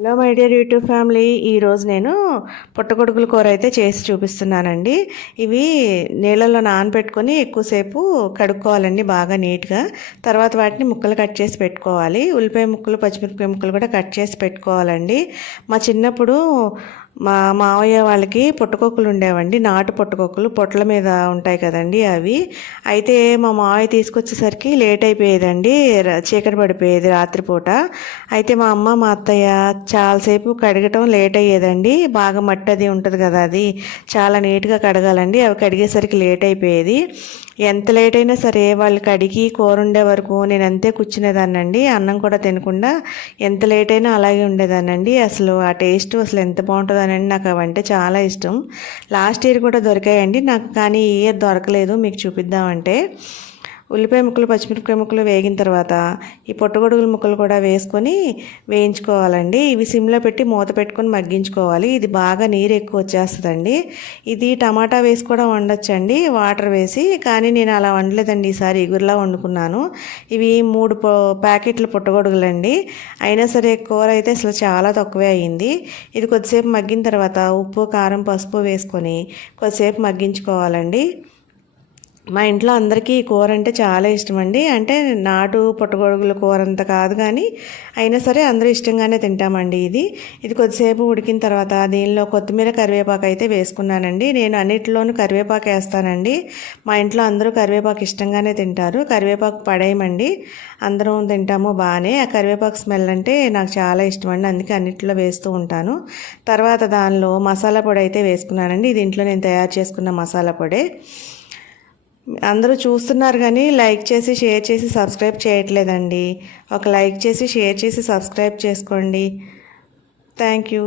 Hello my dear YouTube family ఈరోజు నేను పుట్టగొడుగుల కూర అయితే చేసి చూపిస్తున్నానండి. ఇవి నీళ్ళలో నానబెట్టుకొని ఎక్కువసేపు కడుక్కోవాలండి బాగా నీట్గా. తర్వాత వాటిని ముక్కలు కట్ చేసి పెట్టుకోవాలి. ఉల్లిపాయ ముక్కలు పచ్చిమిరపకాయ ముక్కలు కూడా కట్ చేసి పెట్టుకోవాలండి. మా చిన్నప్పుడు మా మావయ్య వాళ్ళకి పుట్టకొక్కులు ఉండేవండి. నాటు పుట్టకొక్కులు పొట్ల మీద ఉంటాయి కదండి అవి. అయితే మా మావయ్య తీసుకొచ్చేసరికి లేట్ అయిపోయేదండి. చీకటి పడిపోయేది రాత్రిపూట. అయితే మా అమ్మ మా అత్తయ్య చాలాసేపు కడగటం లేట్ అయ్యేదండి. బాగా మట్టి అది ఉంటుంది కదా అది. చాలా నీట్గా కడగాలండి. అవి కడిగేసరికి లేట్ అయిపోయేది. ఎంత లేట్ అయినా సరే వాళ్ళు కడిగి కూర ఉండే వరకు నేను అంతే కూర్చునేదాన్నండి. అన్నం కూడా తినకుండా ఎంత లేట్ అయినా అలాగే ఉండేదాన్నండి. అసలు ఆ టేస్ట్ అసలు ఎంత బాగుంటుందనండి నాకు అవంటే చాలా ఇష్టం. లాస్ట్ ఇయర్ కూడా దొరికాయండి. నాకు కానీ ఈ ఇయర్ దొరకలేదు. మీకు చూపిద్దామంటే. ఉల్లిపాయ ముక్కలు పచ్చిమిరపకాయ ముక్కలు వేగిన తర్వాత ఈ పొట్టగొడుగుల ముక్కలు కూడా వేసుకొని వేయించుకోవాలండి. ఇవి సిమ్లో పెట్టి మూత పెట్టుకొని మగ్గించుకోవాలి. ఇది బాగా నీరు ఎక్కువ వచ్చేస్తుందండి. ఇది టమాటా వేసి కూడా వండొచ్చండి. వాటర్ వేసి కానీ నేను అలా వండలేదండి. ఈసారి ఇగురులా వండుకున్నాను. ఇవి మూడు పో ప్యాకెట్లు పుట్టగొడుగులండి. అయినా సరే కూర అయితే అసలు చాలా తక్కువే అయ్యింది ఇది కొద్దిసేపు మగ్గిన తర్వాత ఉప్పు కారం పసుపు వేసుకొని కొద్దిసేపు మగ్గించుకోవాలండి. మా ఇంట్లో అందరికీ ఈ కూర అంటే చాలా ఇష్టం అండి అంటే నాటు పుట్టగొడుగుల కూర అంత కాదు కానీ అయినా సరే అందరూ ఇష్టంగానే తింటామండి ఇది. ఇది కొద్దిసేపు ఉడికిన తర్వాత దీనిలో కొత్తిమీర కరివేపాకు అయితే వేసుకున్నానండి. నేను అన్నిటిలోనూ కరివేపాకు వేస్తానండి. మా ఇంట్లో అందరూ కరివేపాకు ఇష్టంగానే తింటారు. కరివేపాకు పడేయమండి. అందరం తింటాము బాగానే. ఆ కరివేపాకు స్మెల్ అంటే నాకు చాలా ఇష్టం అండి అందుకే అన్నిట్లో వేస్తూ ఉంటాను. తర్వాత దానిలో మసాలా పొడి అయితే వేసుకున్నానండి. ఇది ఇంట్లో నేను తయారు చేసుకున్న మసాలా పొడి. అందరూ చూస్తున్నారు కానీ లైక్ చేసి షేర్ చేసి సబ్స్క్రైబ్ చేయట్లేదండి. ఒక లైక్ చేసి షేర్ చేసి సబ్స్క్రైబ్ చేసుకోండి. Thank you.